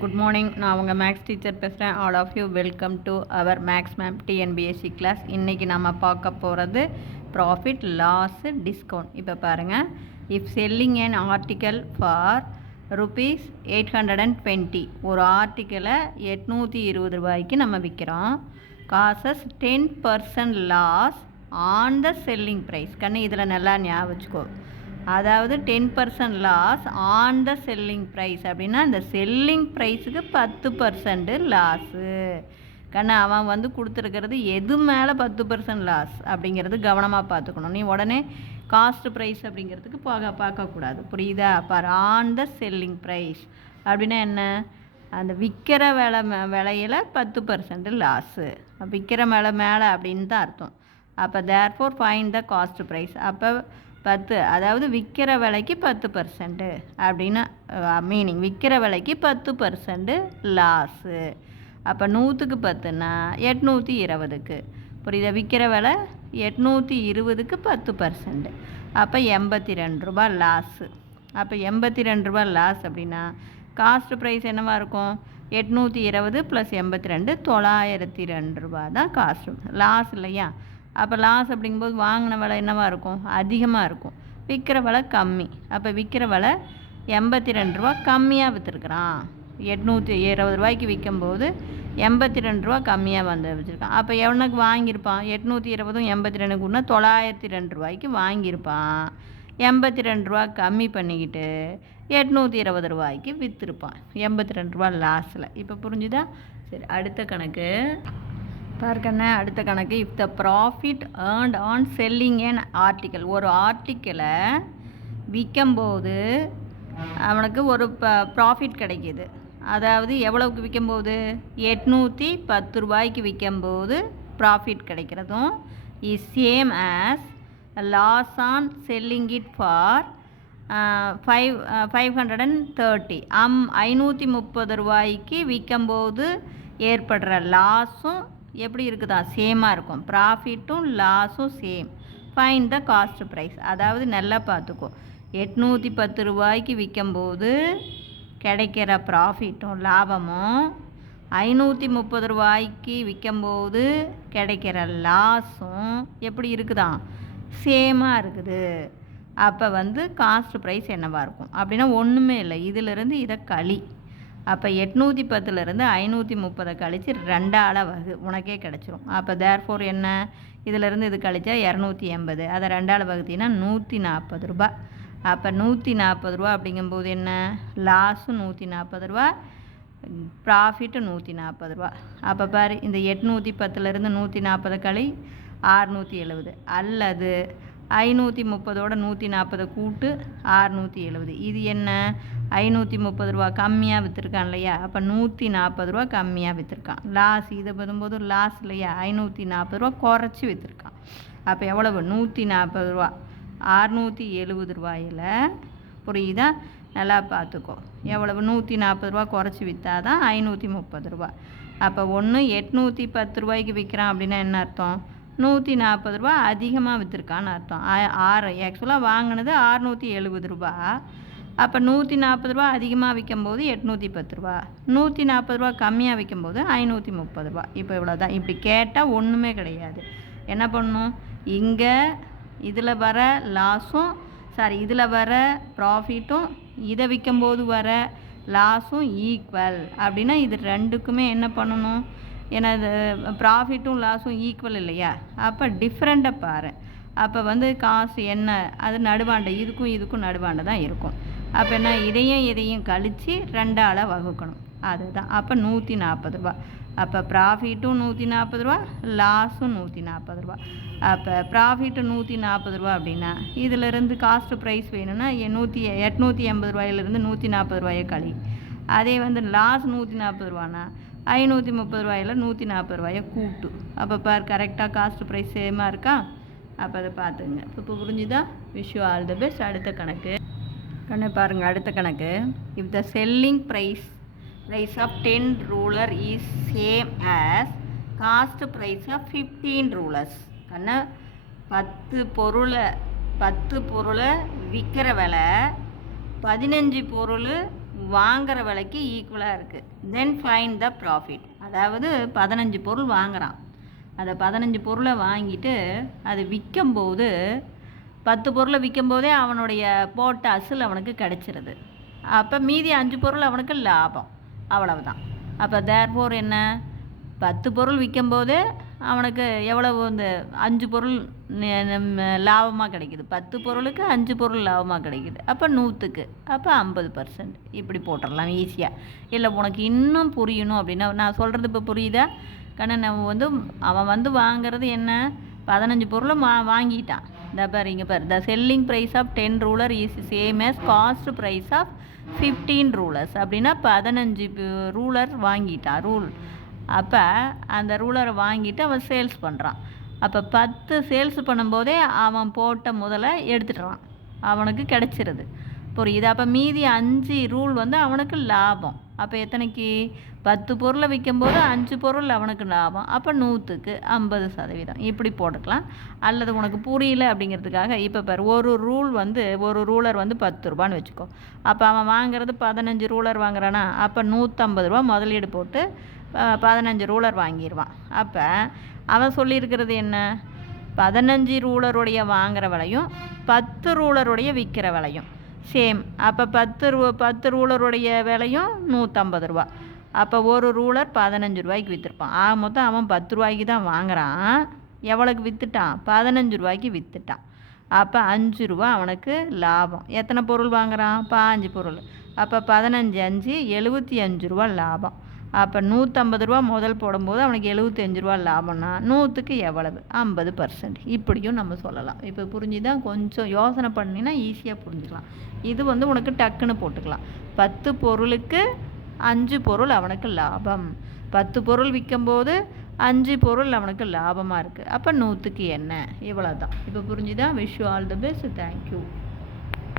Good morning. நான் உங்கள் maths teacher பேசுகிறேன். All of you welcome to our maths ma'am TNPSC class. இன்றைக்கி நம்ம பார்க்க போகிறது ப்ராஃபிட் லாஸு டிஸ்கவுண்ட். இப்போ பாருங்கள், if selling an article for rupees 820, ஒரு ஆர்டிக்கலை 820 ரூபாய்க்கு நம்ம விற்கிறோம். Causes 10% loss on the selling price. கண்ணு இதில் நல்லா ஞாபகம் வச்சுக்கோ. அதாவது 10% loss on the selling price அப்படின்னா இந்த செல்லிங் ப்ரைஸுக்கு 10% லாஸு. கண்ணா அவன் வந்து கொடுத்துருக்கிறது எது மேலே 10% லாஸ் அப்படிங்கிறது கவனமாக பார்த்துக்கணும். நீ உடனே காஸ்ட் ப்ரைஸ் அப்படிங்கிறதுக்கு பார்க்கக்கூடாது. புரியுதா? பார், ஆன் த செல்லிங் ப்ரைஸ் அப்படின்னா என்ன? அந்த விற்கிற விலையில் 10% லாஸு. விற்கிற மேலே அப்படின்னு தான் அர்த்தம். அப்போ therefore find the cost price. அப்போ 10, அதாவது விற்கிற விலைக்கு 10% அப்படின்னு மீனிங். விற்கிற விலைக்கு 10% லாஸு. அப்போ 100க்கு 10ன்னா 820க்கு. புரியுதா? விற்கிற விலை 820க்கு 10%. அப்போ 82 ரூபா லாஸு. அப்போ 82 ரூபா லாஸ் அப்படின்னா காஸ்ட் ப்ரைஸ் என்னவாக இருக்கும்? 820 + 82 902 ரூபா தான் காஸ்ட். லாஸ் இல்லையா? அப்போ லாஸ் அப்படிங்கும்போது வாங்கின விலை என்னவாக இருக்கும்? அதிகமாக இருக்கும். விற்கிற விலை கம்மி. அப்போ விற்கிற விலை 82 ரூபா கம்மியாக விற்றுருக்குறான். 820 ரூபாய்க்கு விற்கும்போது 82 ரூபா கம்மியாக வந்து வச்சுருக்கான். அப்போ எவனுக்கு வாங்கியிருப்பான்? 820ம் 82 கூடனா 902 ரூபாய்க்கு வாங்கியிருப்பான். 82 ரூபா கம்மி பண்ணிக்கிட்டு 820 ரூபாய்க்கு விற்றுருப்பான். 82 ரூபா லாஸில். இப்போ புரிஞ்சுதா? சரி, அடுத்த கணக்கு பார்க்கண்ணே. அடுத்த கணக்கு, if the profit earned on selling an article, ஒரு ஆர்டிக்கலை விற்கும்போது அவனுக்கு ஒரு ப்ராஃபிட் கிடைக்கிது. அதாவது எவ்வளவுக்கு விற்கும்போது? 810 ரூபாய்க்கு விற்கும்போது ப்ராஃபிட் கிடைக்கிறதும் is same as loss on selling it for 530. 530 ரூபாய்க்கு விற்கும்போது ஏற்படுற லாஸும் எப்படி இருக்குதா? சேமாக இருக்கும். ப்ராஃபிட்டும் லாஸும் same. Find the cost price. அதாவது நல்லா பார்த்துக்கோ, 810 ரூபாய்க்கு விற்கும்போது கிடைக்கிற ப்ராஃபிட்டும் லாபமும் 530 ரூபாய்க்கு விற்கும்போது கிடைக்கிற லாஸும் எப்படி இருக்குதா? சேமாக இருக்குது. அப்போ வந்து காஸ்ட் ப்ரைஸ் என்னவாக இருக்கும் அப்படின்னா ஒன்றுமே இல்லை. இதிலிருந்து இதை களி. அப்போ 810லேருந்து 530 கழித்து 2ஆல் வகு, உனக்கே கிடச்சிரும். அப்போ தேர்ஃபோர் என்ன? இதிலேருந்து இது கழிச்சா 280. அதை 2ஆல் வகுத்தினா 140 ரூபா. அப்போ 140 ரூபா அப்படிங்கும்போது என்ன? லாஸும் 140 ரூபா, ப்ராஃபிட்டு 140 ரூபா. அப்போ பாரு, இந்த 810லேருந்து 140 கழி 670, அல்லது 530ஓட 140 கூட்டு 670. இது என்ன? 530 ரூபா கம்மியாக விற்றுருக்கான் இல்லையா? அப்போ 140 ரூபா கம்மியாக விற்றுருக்கான். லாஸ் இதை பதும்போது லாஸ் இல்லையா? 540 ரூபா குறைச்சி விற்றுருக்கான். அப்போ எவ்வளவு? 140 ரூபா. 670 ரூபாயில், புரியுதா? நல்லா பார்த்துக்கோ. எவ்வளவு? 140 ரூபா குறைச்சி விற்றா தான் 530 ரூபா. அப்போ ஒன்று 810 ரூபாய்க்கு விற்கிறான் அப்படின்னா என்ன அர்த்தம்? 140 ரூபா அதிகமாக விற்றுருக்கான்னு அர்த்தம். ஆக்சுவலாக வாங்கினது 670 ரூபா. அப்போ 140 ரூபா அதிகமாக விற்கும்போது 810 ரூபா, 140 ரூபா கம்மியாக விற்கும்போது 530 ரூபா. இப்போ இவ்வளோ தான். இப்படி கேட்டால் ஒன்றுமே கிடையாது. என்ன பண்ணணும்? இங்கே இதில் வர லாஸும் இதில் வர ப்ராஃபிட்டும் இதை விற்கும்போது வர லாஸும் ஈக்குவல் அப்படின்னா இது ரெண்டுக்குமே என்ன பண்ணணும்? ஏன்னா இது ப்ராஃபிட்டும் லாஸும் ஈக்குவல் இல்லையா? அப்போ டிஃப்ரெண்ட்டை பாரு. அப்போ வந்து காசு என்ன? அது நடுவாண்டை, இதுக்கும் நடுவாண்டை தான் இருக்கும். அப்போ என்ன? இதையும் கழித்து 2ஆல் வகுக்கணும். அதுதான். அப்போ 140 ரூபா. அப்போ ப்ராஃபிட்டும் 140 ரூபா, லாஸும் 140 ரூபா. அப்போ ப்ராஃபிட்டு 140 ரூபா அப்படின்னா இதிலிருந்து காஸ்ட் ப்ரைஸ் வேணும்னா 880 ரூபாயிலிருந்து 140 ரூபாயை கழி. அதே வந்து லாஸ் 140 ரூபானா 530 ரூபாயில் 140 ரூபாயை கூட்டு. அப்போ பார், கரெக்டாக காஸ்ட் ப்ரைஸ் சேமாக இருக்கா? அப்போ அதை பார்த்துங்க. இப்போ புரிஞ்சுதா? Wish you all the best. அடுத்த கணக்கு கண்ணு பாருங்கள். அடுத்த கணக்கு, if the selling price of 10 ruler is same as cost price of 15 rulers. கண்ணு 10 பொருளை விற்கிற விலை 15 பொருள் வாங்குற விலைக்கு ஈக்குவலாக இருக்குது. Then find the profit. அதாவது 15 பொருள் வாங்குகிறான். அதை 15 பொருளை வாங்கிட்டு அது விற்கும்போது 10 பொருளை விற்கும்போதே அவனுடைய போட்ட அசல் அவனுக்கு கிடச்சிருது. அப்போ மீதி 5 பொருள் அவனுக்கு லாபம். அவ்வளவுதான். அப்போ தேர்ஃபோர் என்ன, 10 பொருள் விற்கும்போது அவனுக்கு எவ்வளவு இந்த 5 பொருள் லாபமாக கிடைக்குது. 10 பொருளுக்கு 5 பொருள் லாபமாக கிடைக்குது. அப்போ 100க்கு அப்போ 50%. இப்படி போட்டுடலாம் ஈஸியாக. இல்லை உனக்கு இன்னும் புரியணும் அப்படின்னா, நான் சொல்கிறது இப்போ புரியுதா கண்ணா? நம்ம அவன் வாங்கிறது என்ன, 15 பொருளை வாங்கிட்டான். இந்த பாரு, இங்கே பாரு, the selling price of 10 ruler is same as cost price of 15 rulers. அப்படின்னா 15 ரூலர் வாங்கிட்டான் ரூல். அப்போ அந்த ரூலரை வாங்கிட்டு அவன் சேல்ஸ் பண்ணுறான். அப்போ 10 சேல்ஸ் பண்ணும்போதே அவன் போட்ட முதல்ல எடுத்துடுறான், அவனுக்கு கிடச்சிருது. புரியுது? அப்போ மீதி 5 ரூல் அவனுக்கு லாபம். அப்போ எத்தனைக்கு, 10 பொருளை விற்கும்போது 5 பொருள் அவனுக்கு லாபம். அப்போ 100க்கு 50%. இப்படி போட்டுக்கலாம். அல்லது உனக்கு புரியல அப்படிங்கிறதுக்காக இப்போ பாரு, ஒரு ரூலர் 10 ரூபான்னு வச்சுக்கோ. அப்போ அவன் வாங்குறது 15 ரூலர் வாங்குறானா, அப்போ 150 ரூபா முதலீடு போட்டு 15 ரூலர் வாங்கிடுவான். அப்போ அவன் சொல்லியிருக்கிறது என்ன, 15 ரூலருடைய வாங்குகிற விலையும் 10 ரூலருடைய விற்கிற விலையும் சேம். அப்போ 10 ரூலருடைய விலையும் 150 ரூபா. அப்போ ஒரு ரூலர் 15 ரூபாய்க்கு விற்றுருப்பான். மொத்தம் அவன் 10 ரூபாய்க்கு தான் வாங்குகிறான். எவ்வளோக்கு விற்றுட்டான், 15 ரூபாய்க்கு விற்றுட்டான். அப்போ 5 ரூபா அவனுக்கு லாபம். எத்தனை பொருள் வாங்குகிறான், 5 பொருள். அப்போ 15 5 75 ரூபா லாபம். அப்போ 150 ரூபா முதல் போடும்போது அவனுக்கு 75 ரூபா லாபம்னா 100க்கு எவ்வளவு, 50%. இப்படியும் நம்ம சொல்லலாம். இப்போ புரிஞ்சுதான், கொஞ்சம் யோசனை பண்ணினா ஈஸியாக புரிஞ்சுக்கலாம். இது உனக்கு டக்குன்னு போட்டுக்கலாம். 10 பொருளுக்கு 5 பொருள் அவனுக்கு லாபம். 10 பொருள் விற்கும்போது 5 பொருள் அவனுக்கு லாபமாக இருக்குது. அப்போ 100க்கு என்ன, இவ்வளோ தான். இப்போ புரிஞ்சுதான். Wish you all the best. Thank you.